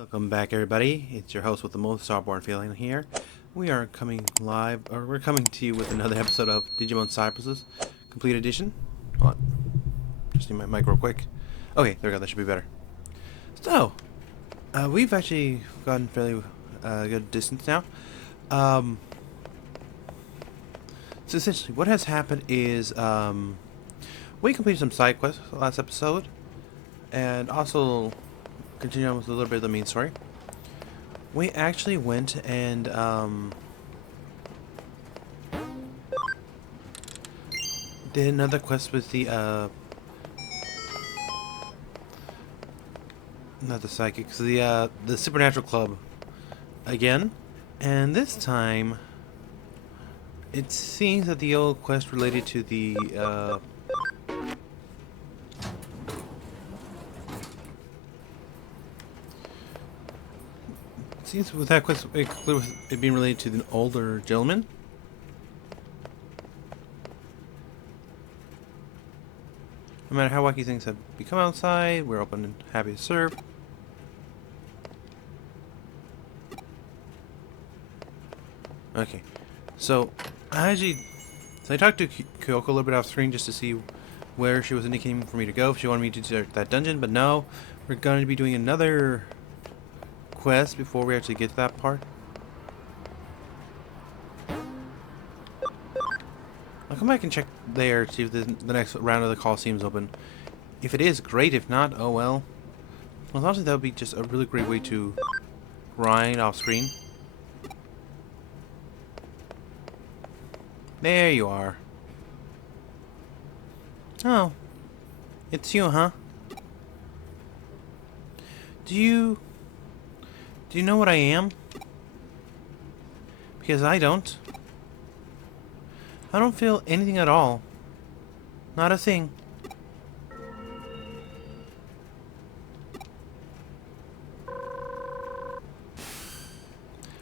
Welcome back, everybody. It's your host with the most, Starborn Feline here. We are coming live, or we're coming to you with another episode of Digimon Cypress's Complete Edition. Hold on. Just need my mic real quick. Okay, there we go. That should be better. So, we've actually gotten fairly good distance now. So essentially, what has happened is we completed some side quests last episode, and also continue on with a little bit of the main story. We actually went and did another quest with the not the psychics, the supernatural club again, and this time it seems that the old quest related to the seems with that quest it being related to the older gentleman. No matter how wacky things have become outside, we're open and happy to serve. Okay, so I talked to Kyoko a little bit off screen just to see where she was indicating for me to go, if she wanted me to do that dungeon, but no, we're going to be doing another quest before we actually get to that part. I'll come back and check there to see if the next round of the Coliseum's open. If it is, great. If not, oh well. Well, honestly, that would be just a really great way to grind off screen. There you are. Oh. It's you, huh? Do you know what I am? Because I don't. I don't feel anything at all. Not a thing.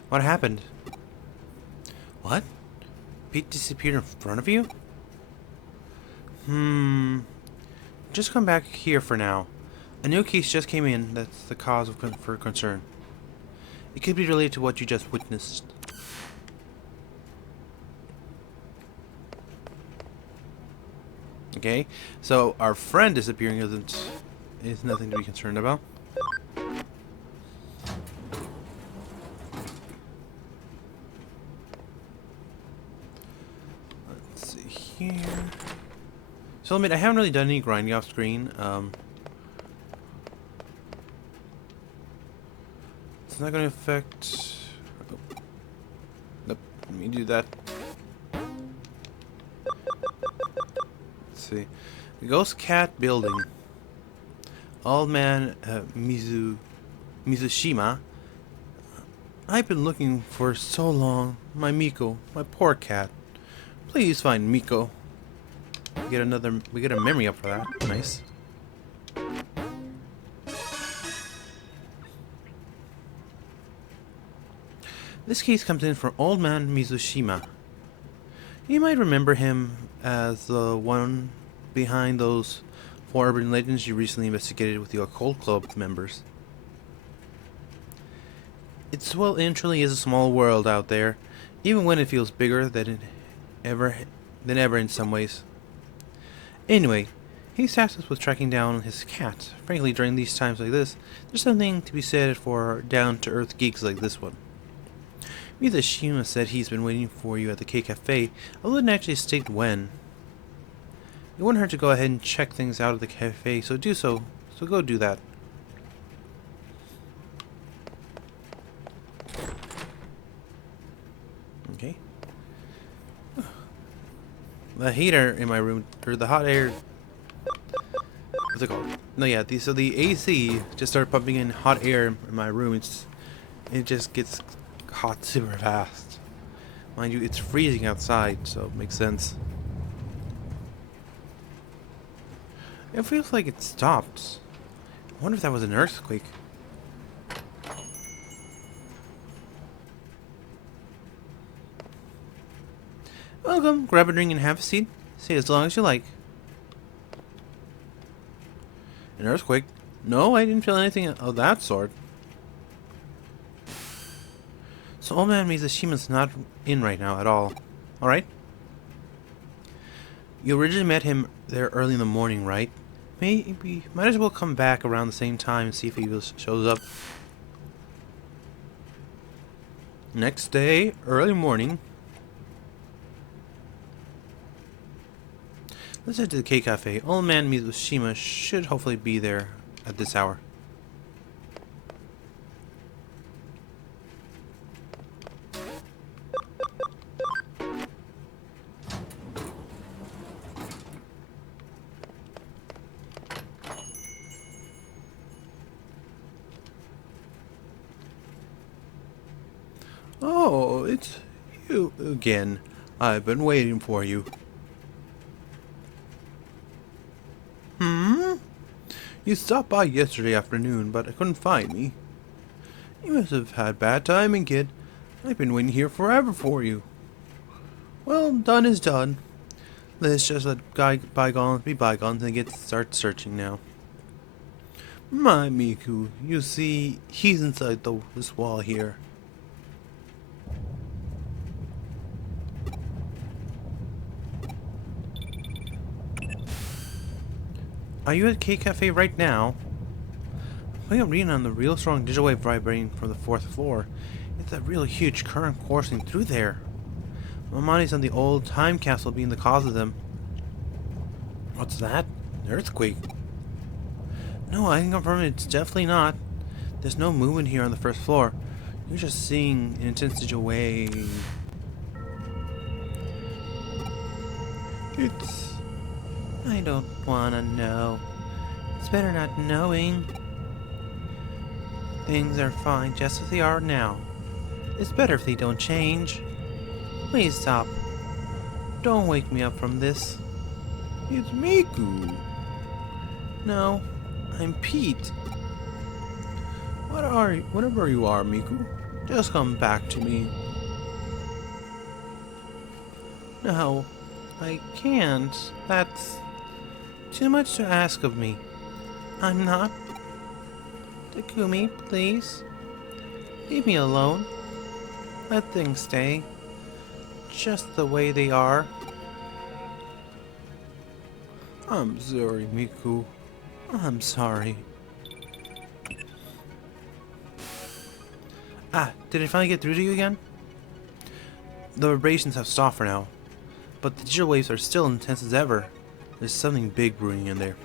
What happened? What? Pete disappeared in front of you? Just come back here for now. A new case just came in that's the cause for concern. It could be related to what you just witnessed. Okay, so our friend disappearing is nothing to be concerned about. Let's see here. So I haven't really done any grinding off screen. It's not going to affect. Oh. Nope. Let me do that. See, the Ghost Cat Building. Old man Mizushima. I've been looking for so long. My Miko, my poor cat. Please find Miko. We get a memory up for that. Nice. This case comes in from Old Man Mizushima. You might remember him as the one behind those 4 urban legends you recently investigated with the Occult Club members. It truly is a small world out there, even when it feels bigger than ever in some ways. Anyway, he's tasked us with tracking down his cat. Frankly, during these times like this, there's something to be said for down-to-earth geeks like this one. Mizushima said he's been waiting for you at the K Cafe, although it didn't actually state when. It wouldn't hurt to go ahead and check things out at the cafe, so do so. So go do that. Okay. The heater in my room, or the hot air. What's it called? No, yeah. So the AC just started pumping in hot air in my room. It just gets hot super fast. Mind you, it's freezing outside, so it makes sense. It feels like it stopped. I wonder if that was an earthquake. Welcome. Grab a drink and have a seat. Stay as long as you like. An earthquake? No, I didn't feel anything of that sort. So old man Mizushima's not in right now at all. Alright? You originally met him there early in the morning, right? Maybe might as well come back around the same time and see if he shows up. Next day, early morning. Let's head to the K Cafe. Old man Mizushima should hopefully be there at this hour. Oh, it's you again. I've been waiting for you. You stopped by yesterday afternoon, but I couldn't find me. You must have had bad timing, kid. I've been waiting here forever for you. Well, done is done. Let's just let bygones be bygones and start searching now. My Miku, you see, he's inside this wall here. Are you at K Cafe right now? I'm reading on the real strong digital wave vibrating from the 4th floor. It's a real huge current coursing through there. Mamani's on the old time capsule being the cause of them. What's that? An earthquake? No, I can confirm it's definitely not. There's no movement here on the 1st floor. You're just seeing an intense digital wave. I don't wanna know. It's better not knowing. Things are fine just as they are now. It's better if they don't change. Please stop. Don't wake me up from this. It's Miku. No, I'm Pete. Whatever you are, Miku, just come back to me. No, I can't. That's too much to ask of me. I'm not. Takumi, please. Leave me alone. Let things stay just the way they are. I'm sorry, Miku. I'm sorry. Ah, did I finally get through to you again? The vibrations have stopped for now, but the digital waves are still intense as ever. There's something big brewing in there.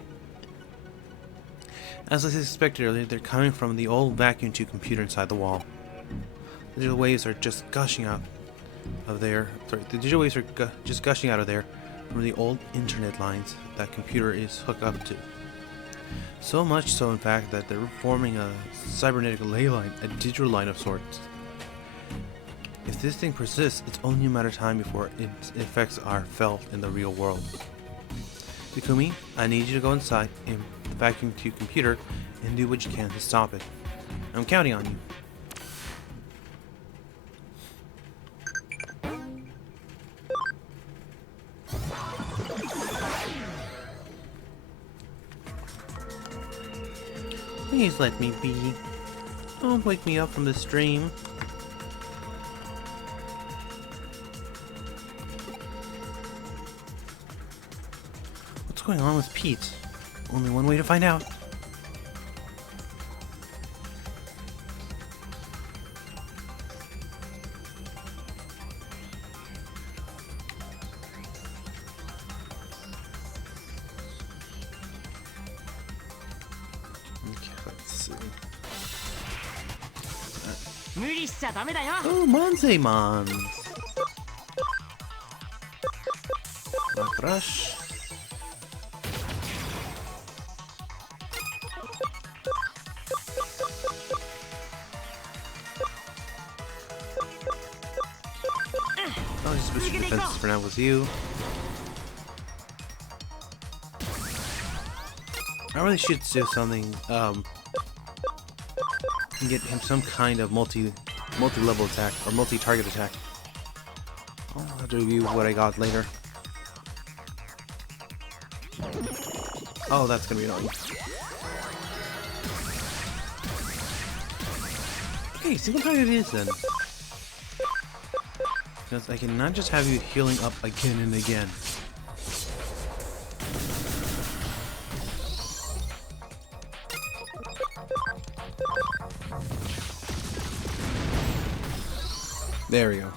As I suspected earlier, they're coming from the old vacuum tube computer inside the wall. The digital waves are just gushing out of there. The digital waves are just gushing out of there from the old internet lines that computer is hooked up to. So much so, in fact, that they're forming a cybernetic ley line, a digital line of sorts. If this thing persists, it's only a matter of time before its effects are felt in the real world. Takumi, I need you to go inside in the vacuum tube computer and do what you can to stop it. I'm counting on you. Please let me be. Don't wake me up from this dream. What's going on with Pete? Only one way to find out. Oh, Monzemons! Rush. I'll just switch defenses for now with you. I really should do something, and get him some kind of multi-level attack, or multi-target attack. I'll have to review what I got later. Oh, that's gonna be annoying. Okay, see what kind it is then. Because I cannot just have you healing up again and again. There we go.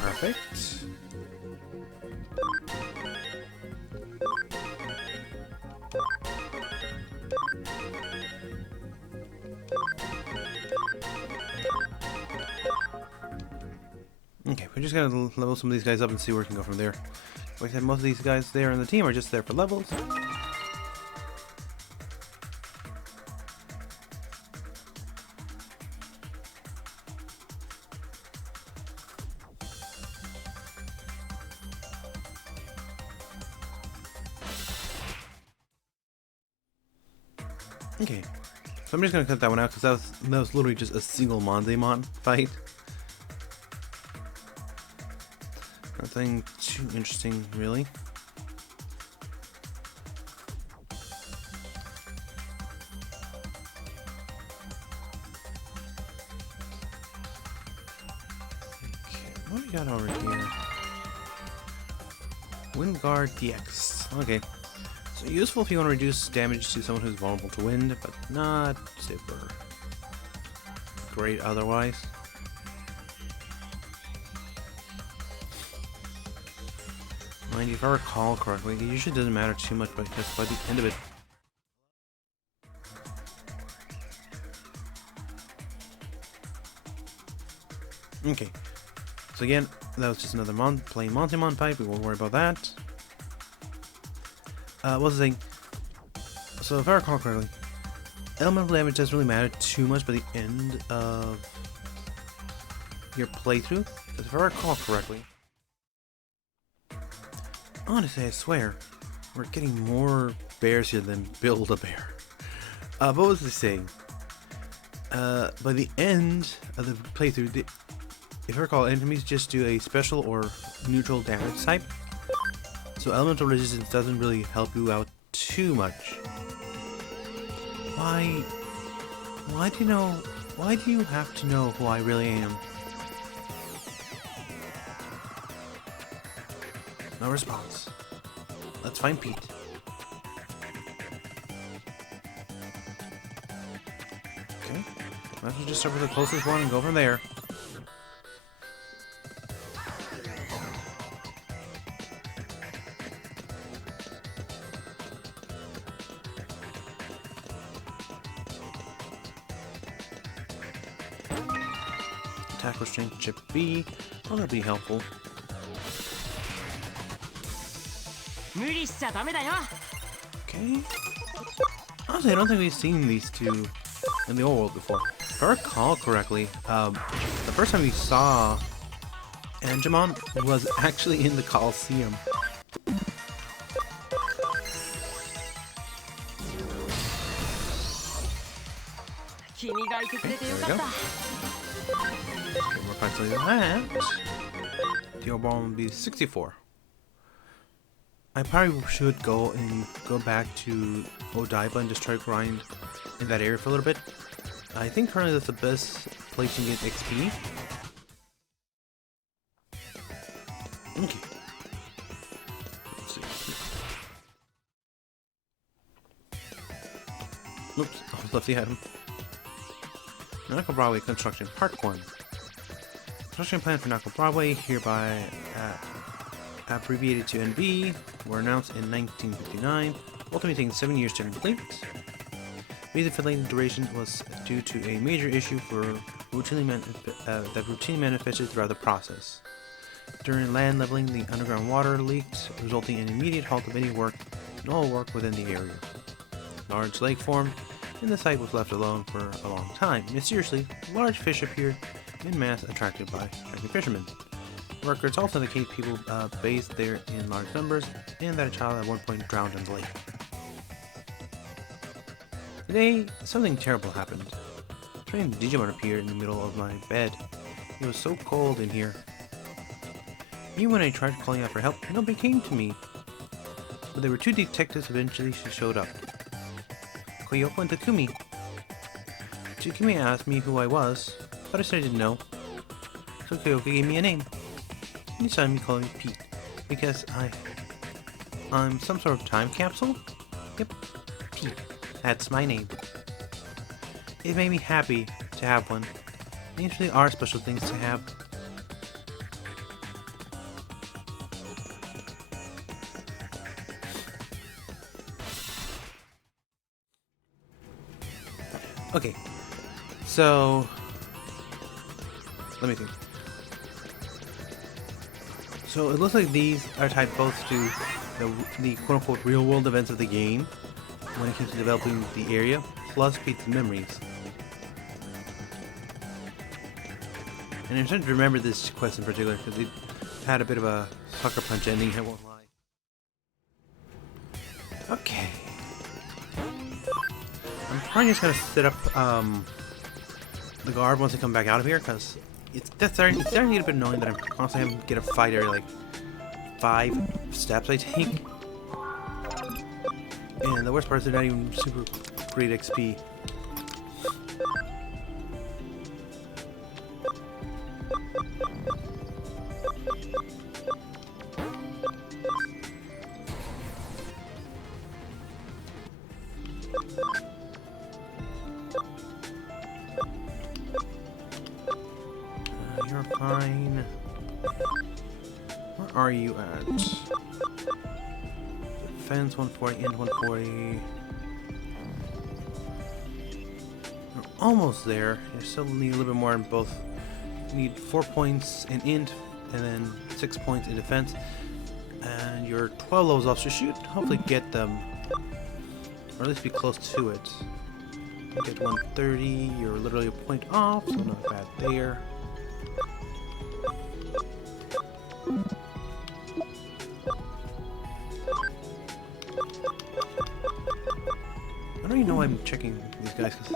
Perfect. Okay, we're just gonna level some of these guys up and see where we can go from there. Like I said, most of these guys there on the team are just there for levels. Okay, so I'm just gonna cut that one out because that was literally just a single Mon fight. Nothing too interesting, really. Okay, what do we got over here? Wind Guard DX. Okay. So useful if you want to reduce damage to someone who's vulnerable to wind, but not super great otherwise. Mind you, if I recall correctly, it usually doesn't matter too much, but just by the end of it. Okay. So again, that was just another plain Montemon fight. We won't worry about that. What was I saying? So if I recall correctly, elemental damage doesn't really matter too much by the end of your playthrough. Because if I recall correctly, honestly, I swear, we're getting more bears here than Build-A-Bear. What was I saying? By the end of the playthrough, if I recall, enemies just do a special or neutral damage type. So elemental resistance doesn't really help you out too much. Why do you have to know who I really am? No response. Let's find Pete. Okay. Let's just start with the closest one and go from there. Tackle strength chip B. Well, that'll be helpful. Okay. Honestly, I don't think we've seen these two in the old world before. If I recall correctly, the first time we saw Digimon was actually in the Coliseum. Okay, there we go. More fights like that. Starborn will be 64. I probably should go back to Odaiba and just try to grind in that area for a little bit. I think currently that's the best place you can get XP. Okay. Let's see. Oops, I was left the item. Namco Broadway Construction Part 1. Construction plan for Namco Broadway, hereby abbreviated to NB, were announced in 1959, ultimately taking 7 years to complete. The Feline duration was due to a major issue that routinely manifested throughout the process. During land leveling, the underground water leaked, resulting in immediate halt of any work and all work within the area. A large lake formed, and the site was left alone for a long time. Mysteriously, large fish appeared in mass, attracted by fishermen. Records also indicate people bathed there in large numbers, and that a child at one point drowned in the lake. Today, something terrible happened. A trained Digimon appeared in the middle of my bed. It was so cold in here. Even when I tried calling out for help, nobody came to me. But there were two detectives eventually showed up. Koyoko and Takumi. Takumi asked me who I was. but I said I didn't know. So Kyoka gave me a name. He decided to call me Pete, because I'm some sort of time capsule? Yep, Pete. That's my name. It made me happy to have one. They usually are special things to have. Okay, so let me think. So it looks like these are tied both to the quote-unquote real-world events of the game when it comes to developing the area, plus Pete's memories. And I'm trying to remember this quest in particular because it had a bit of a sucker punch ending, I won't lie. Okay. I'm probably just gonna set up the guard once I come back out of here because it's starting to get a bit annoying that I'm constantly having to get a fight every like 5 steps I take. And the worst part is they're not even super great XP. You're fine. Where are you at? Defense 140 and 140. We're almost there. You still need a little bit more in both. You need 4 points in int and then 6 points in defense. And you're 12 levels off, so you should hopefully get them. Or at least be close to it. You get 130, you're literally a point off, so not bad there. I don't even know why I'm checking these guys, cause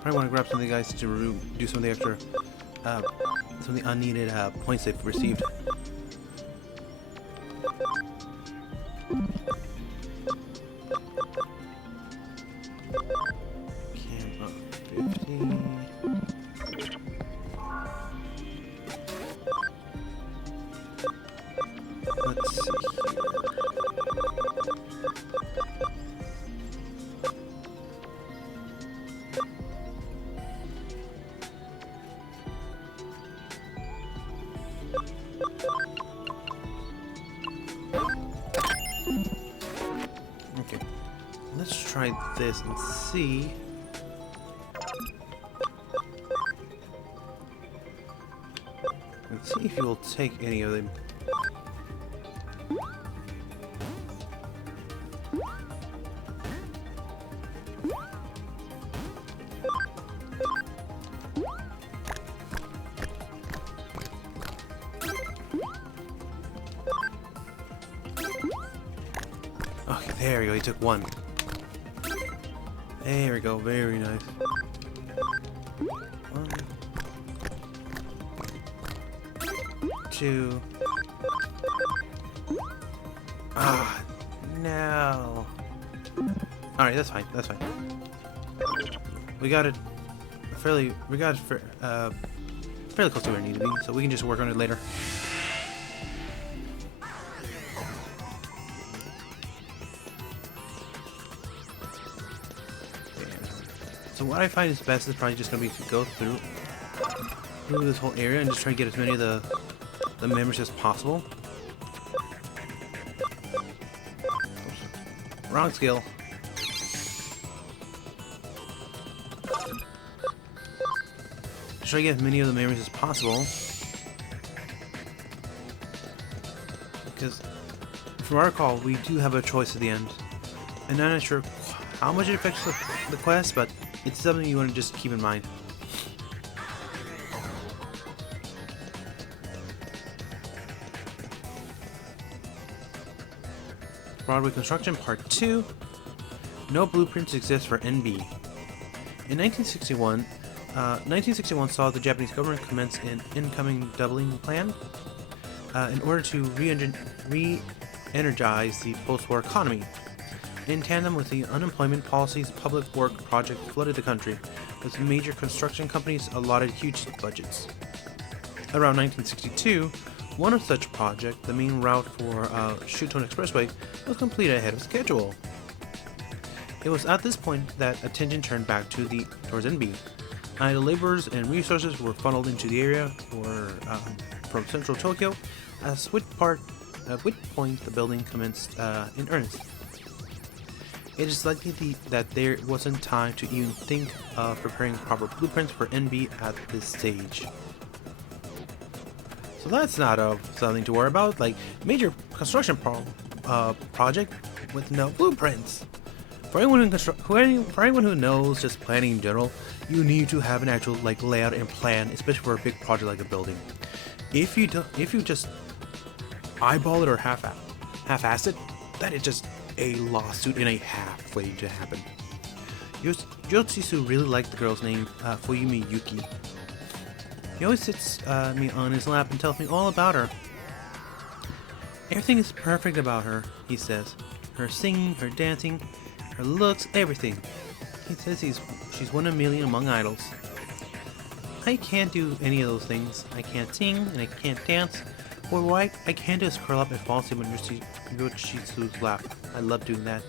probably want to grab some of the guys to do some of the extra, some of the unneeded points they've received. Camp up 50. Let's see here. Okay, let's try this and see. Let's see if you will take any of them. Okay, there we go, he took one. There we go, very nice. One, 2. Ah, no. Alright, that's fine, that's fine. We got it fairly close to where it needed to be, so we can just work on it later. So what I find is best is probably just going to be to go through this whole area and just try to get as many of the members as possible. Oops. Wrong skill. Try to get as many of the members as possible. Because from our call, we do have a choice at the end. And I'm not sure how much it affects the quest, but it's something you want to just keep in mind. Broadway Construction Part 2. No blueprints exist for NB. In 1961 saw the Japanese government commence an incoming doubling plan in order to re-energize the post-war economy. In tandem with the unemployment policies, public work projects flooded the country, with major construction companies allotted huge budgets. Around 1962, one of such projects, the main route for Shuton Expressway, was completed ahead of schedule. It was at this point that attention turned back towards NB. The laborers and resources were funneled into the area from central Tokyo, at which point the building commenced in earnest. It is likely that there wasn't time to even think of preparing proper blueprints for NB at this stage. So that's not something to worry about, like major construction project with no blueprints. For anyone who knows just planning in general, you need to have an actual layout and plan, especially for a big project like a building. If you just eyeball it or half-ass it, that is just a lawsuit and a half waiting to happen. Yotsusu really liked the girl's name, Fuyumi Yuki. He always sits me on his lap and tells me all about her. Everything is perfect about her, he says. Her singing, her dancing, her looks, everything. He says she's one in a million among idols. I can't do any of those things. I can't sing and I can't dance. Or what I can do is curl up and fall asleep on Yoshitsu's lap. I love doing that.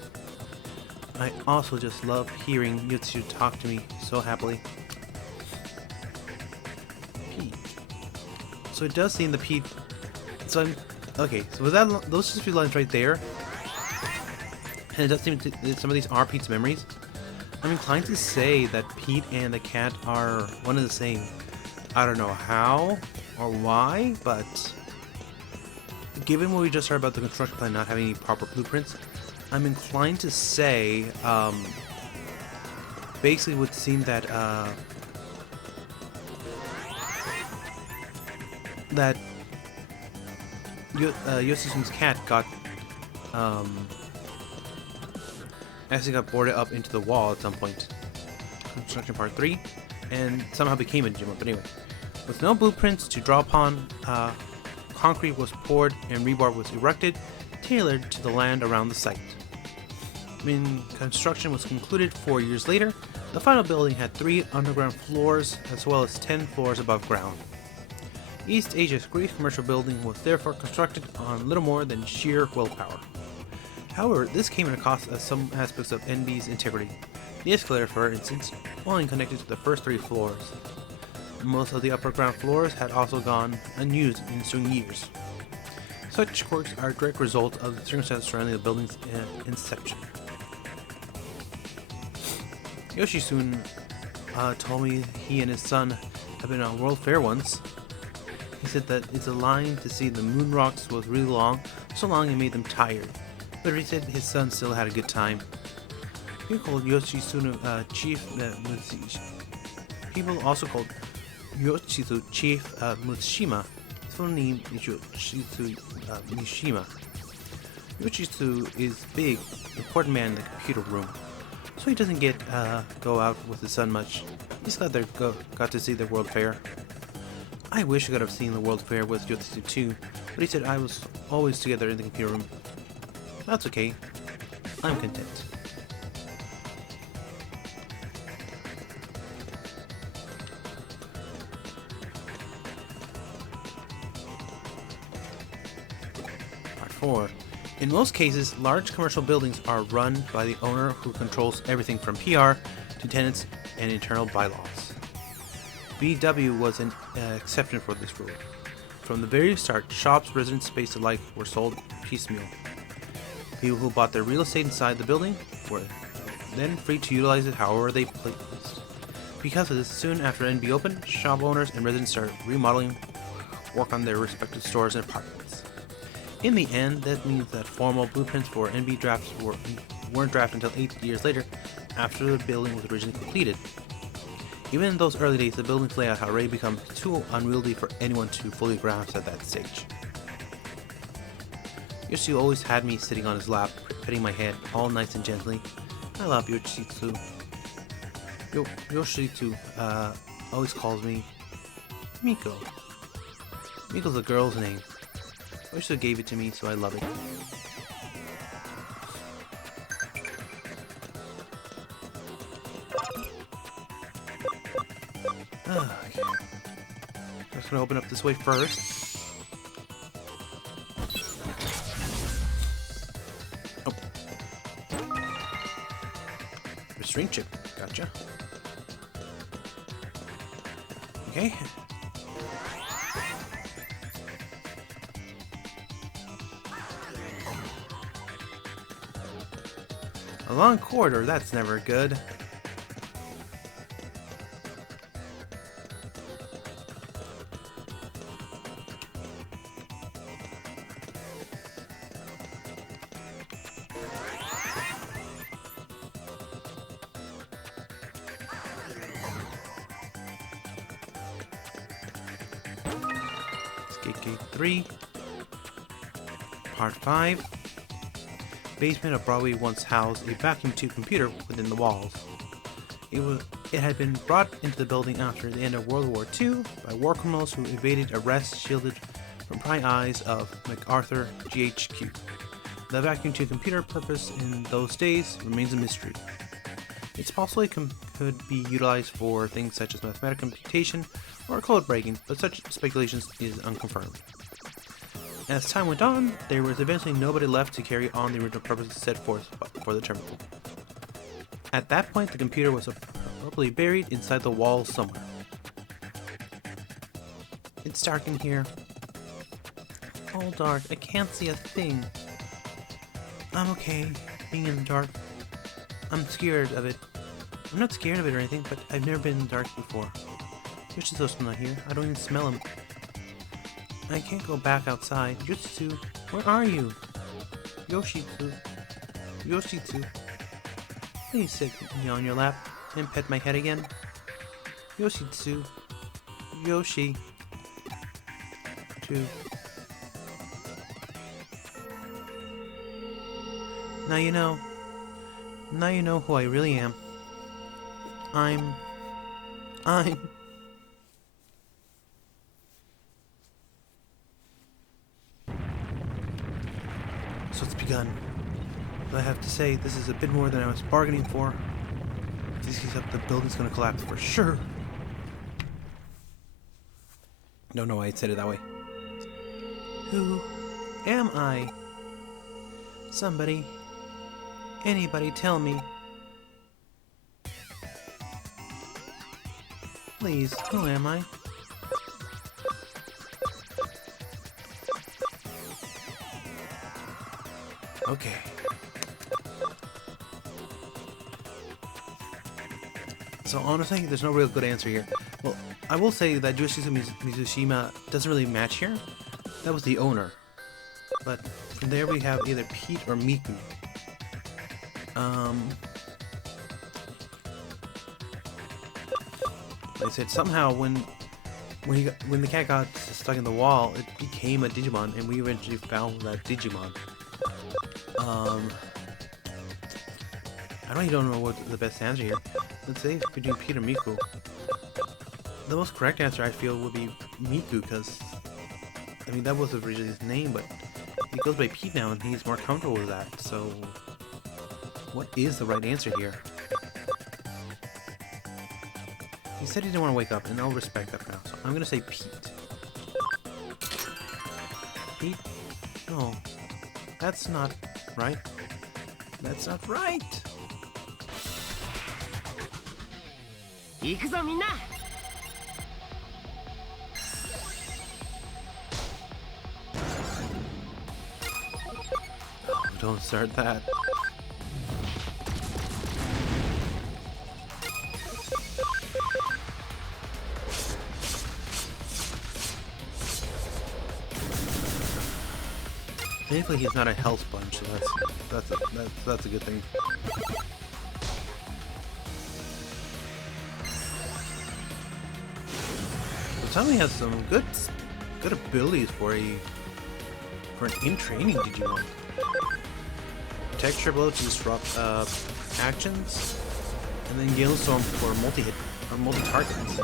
I also just love hearing Yotsu talk to me so happily. Pete. So it does seem the Pete. So with those just few lines right there, and it does seem that some of these are Pete's memories. I'm inclined to say that Pete and the cat are one and the same. I don't know how or why, but given what we just heard about the construction plan not having any proper blueprints, I'm inclined to say, basically it would seem that, Yoshisu's cat got, actually got boarded up into the wall at some point. Construction Part 3, and somehow became a Digimon, but anyway. With no blueprints to draw upon, concrete was poured and rebar was erected, tailored to the land around the site. When construction was concluded 4 years later, the final building had 3 underground floors as well as 10 floors above ground. East Asia's great commercial building was therefore constructed on little more than sheer willpower. However, this came at a cost of some aspects of NB's integrity. The escalator, for instance, only connected to the first 3 floors. Most of the upper ground floors had also gone unused in ensuing years. Such quirks are a direct result of the circumstances surrounding the building's inception. Yoshisun told me he and his son have been on a World Fair once. He said that it's a line to see the moon rocks was really long, so long it made them tired. But he said his son still had a good time. People called Yoshisun People also called Yoshizu Chief Mutsushima. His full name is Yoshizu Mishima. Yoshizu is big, important man in the computer room, so he doesn't go out with his son much. He's glad they got to see the World Fair. I wish I could have seen the World Fair with Yotsu too, but he said I was always together in the computer room. That's okay. I'm content. Part 4. In most cases, large commercial buildings are run by the owner who controls everything from PR to tenants and internal bylaws. BW was an exception for this rule. From the very start, shops, residence space alike were sold piecemeal. People who bought their real estate inside the building were then free to utilize it however they pleased. Because of this, soon after NB opened, shop owners and residents started remodeling work on their respective stores and apartments. In the end, that means that formal blueprints for NB drafts weren't drafted until 8 years later, after the building was originally completed. Even in those early days, the building's layout had already become too unwieldy for anyone to fully grasp at that stage. Yoshi always had me sitting on his lap, petting my head, all nice and gently. I love Yoshitsu. Yoshitsu, always calls me Miko. Miko's a girl's name. Yoshitsu gave it to me, so I love it. Okay. I'm just gonna open up this way first. Oh. Restraint chip. Gotcha. Okay. A long corridor, that's never good. Gate 3, Part 5. Basement of Broadway once housed a vacuum tube computer within the walls. It had been brought into the building after the end of World War II by war criminals who evaded arrest shielded from prying eyes of MacArthur GHQ. The vacuum tube computer purpose in those days remains a mystery. It's possibly could be utilized for things such as mathematical computation or code breaking, but such speculation is unconfirmed. As time went on, there was eventually nobody left to carry on the original purpose set forth for the terminal. At that point, the computer was probably buried inside the walls somewhere. It's dark in here. All dark. I can't see a thing. I'm okay being in the dark. I'm scared of it. I'm not scared of it or anything, but I've never been in the dark before. Yoshi's still not here. I don't even smell him. I can't go back outside. Yoshitsu, where are you? Yoshitsu. Yoshitsu. Please sit me on your lap and pet my head again. Yoshitsu. Yoshi. Two. Now you know. Now you know who I really am. I'm... So it's begun. But I have to say, this is a bit more than I was bargaining for. If this keeps up, the building's gonna collapse for sure. Don't know why I said it that way. Who am I? Somebody. Anybody tell me. Please, who am I? Okay. So honestly, there's no real good answer here. Well, I will say that Yoshizu Mizushima doesn't really match here. That was the owner. But from there we have either Pete or Miku. Like I said, somehow when the cat got stuck in the wall, it became a Digimon, and we eventually found that Digimon. I really don't know what the best answer here. Let's say between Pete and Miku. The most correct answer I feel would be Miku, because I mean that was originally his name, but he goes by Pete now, and he's more comfortable with that. So, what is the right answer here? He said he didn't want to wake up, and I'll respect that for now. So I'm gonna say Pete. Pete? No, that's not right. That's not right. Oh, don't start that. Thankfully, he's not a health sponge, so that's a good thing. Tommy has some good abilities for a for an in-training Digimon. Texture Blow to disrupt actions, and then Gale Storm for multi-hit or multi-targets.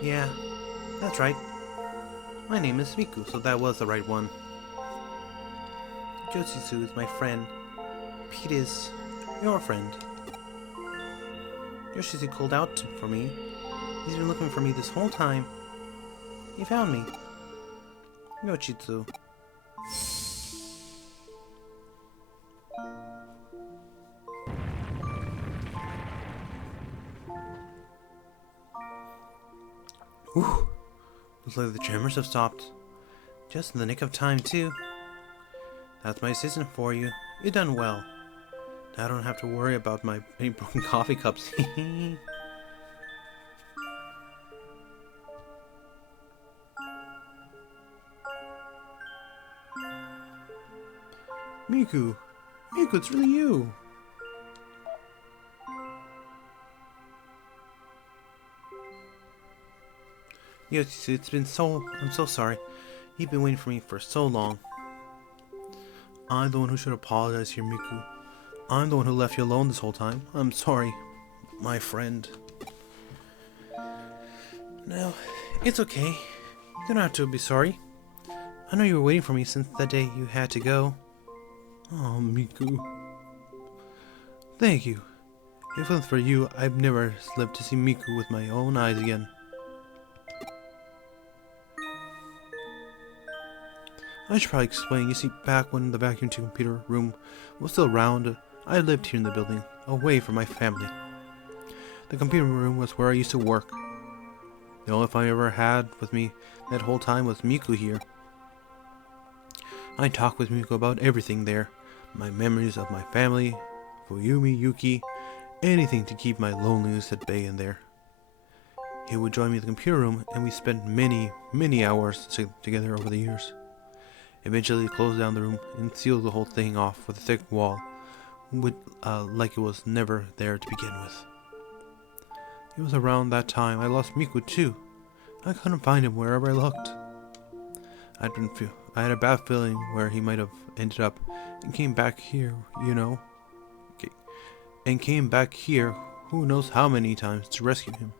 Yeah, that's right. My name is Miku, so that was the right one. Joshisu is my friend. Pete is your friend. Joshisu called out for me. He's been looking for me this whole time. He found me. Yoshitsu. Whew. Looks like the tremors have stopped. Just in the nick of time, too. That's my assistant for you. You've done well. Now I don't have to worry about my many broken coffee cups. Miku! Miku, it's really you! Yes, it's been I'm so sorry. You've been waiting for me for so long. I'm the one who should apologize here, Miku. I'm the one who left you alone this whole time. I'm sorry, my friend. No, it's okay. You don't have to be sorry. I know you were waiting for me since the day you had to go. Oh, Miku. Thank you. If it wasn't for you, I'd never lived to see Miku with my own eyes again. I should probably explain. You see, back when the vacuum tube computer room was still around, I lived here in the building, away from my family. The computer room was where I used to work. The only fun I ever had with me that whole time was Miku here. I talked with Miku about everything there. My memories of my family, Fuyumi, Yuki, anything to keep my loneliness at bay in there. He would join me in the computer room, and we spent many hours together over the years. Eventually closed down the room and sealed the whole thing off with a thick wall, like it was never there to begin with. It was around that time I lost Miku too. I couldn't find him wherever I looked. I had a bad feeling where he might have ended up and came back here, you know. And came back here who knows how many times to rescue him.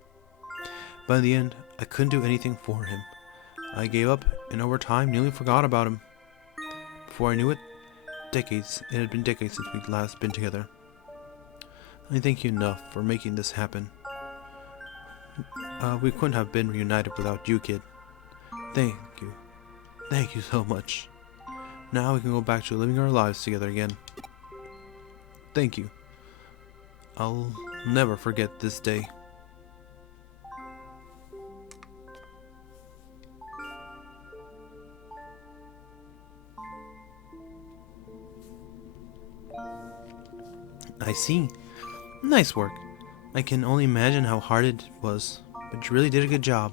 But in the end, I couldn't do anything for him. I gave up and over time nearly forgot about him. Before I knew it, it had been decades since we'd last been together. I thank you enough for making this happen. We couldn't have been reunited without you, kid. Thank you. Thank you so much. Now we can go back to living our lives together again. Thank you. I'll never forget this day. I see. Nice work. I can only imagine how hard it was, but you really did a good job.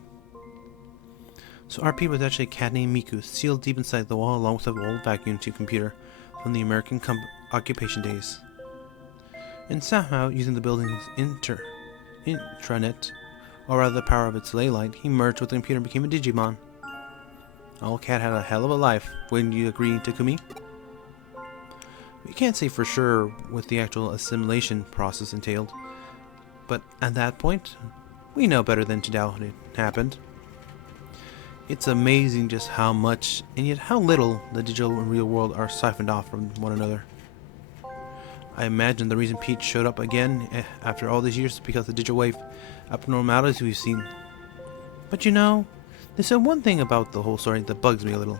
So RP was actually a cat named Miku, sealed deep inside the wall along with the old vacuum tube computer from the American occupation days. And somehow, using the building's intranet, or rather the power of its ley light, he merged with the computer and became a Digimon. Old cat had a hell of a life, wouldn't you agree, Takumi? We can't say for sure what the actual assimilation process entailed, but at that point, we know better than to doubt it happened. It's amazing just how much, and yet how little, the digital and real world are siphoned off from one another. I imagine the reason Pete showed up again after all these years is because of the digital wave abnormalities we've seen. But you know, there's one thing about the whole story that bugs me a little.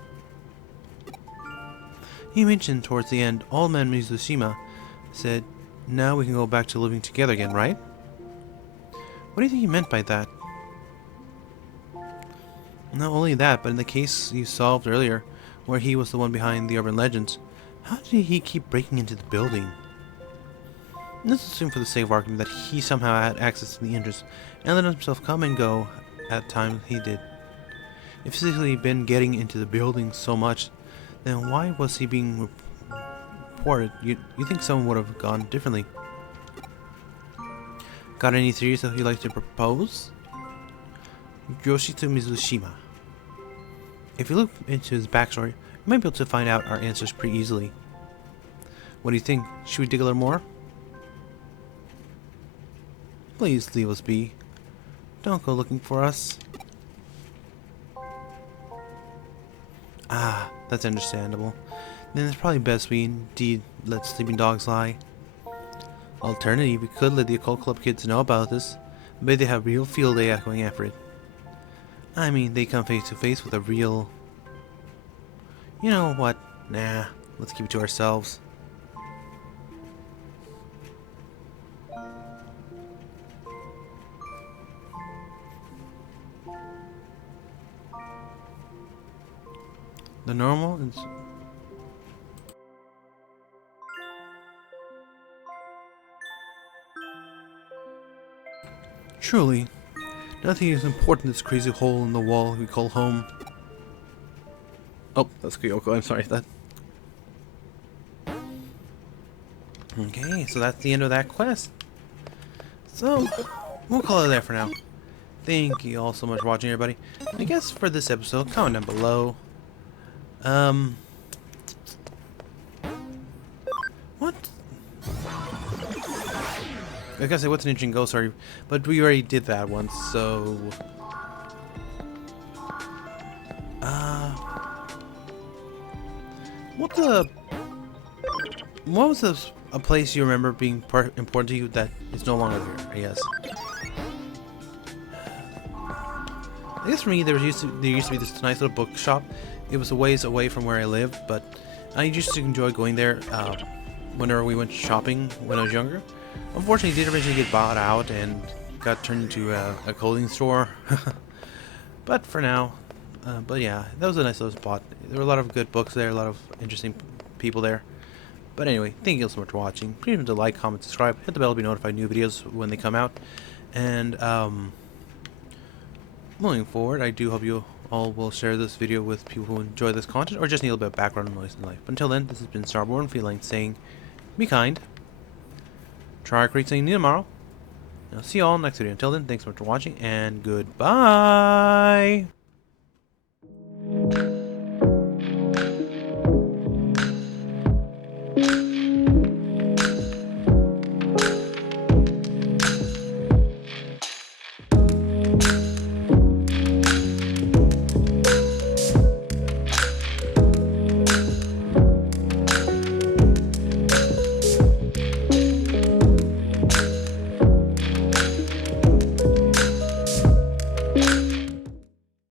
He mentioned towards the end, all memories of Shima said, now we can go back to living together again, right? What do you think he meant by that? Not only that, but in the case you solved earlier, where he was the one behind the urban legends, how did he keep breaking into the building? Let's assume for the sake of argument that he somehow had access to the entrance and let himself come and go at times he did. If he's been getting into the building so much, then why was he being reported? You think someone would have gone differently. Got any theories that you'd like to propose? Yoshito Mizushima. If you look into his backstory, you might be able to find out our answers pretty easily. What do you think? Should we dig a little more? Please leave us be. Don't go looking for us. Ah, that's understandable. Then it's probably best we indeed let sleeping dogs lie. Alternatively, we could let the Occult Club kids know about this. Maybe they have real field day at going after it. I mean, they come face to face with a real... You know what? Nah, let's keep it to ourselves. The normal is... Truly, nothing is important in this crazy hole in the wall we call home. Oh, that's Kyoko, I'm sorry for that. Okay, so that's the end of that quest. So, we'll call it there for now. Thank you all so much for watching, everybody. I guess for this episode, comment down below. What? I was gonna say, what's an interesting ghost story? But we already did that once, so... What was a place you remember being important to you that is no longer there, I guess? I guess for me, there used to be this nice little bookshop. It was a ways away from where I lived, but I used to enjoy going there whenever we went shopping when I was younger. Unfortunately, it did eventually get bought out and got turned into a clothing store. But for now, but yeah, that was a nice little spot. There were a lot of good books there, a lot of interesting people there. But anyway, thank you so much for watching. Please remember to like, comment, subscribe, hit the bell to be notified new videos when they come out. And moving forward, I do hope you all will share this video with people who enjoy this content or just need a little bit of background noise in life. But until then, this has been Starborn, Feline saying, be kind, try to create something new tomorrow. I'll see you all in the next video. Until then, thanks so much for watching, and goodbye!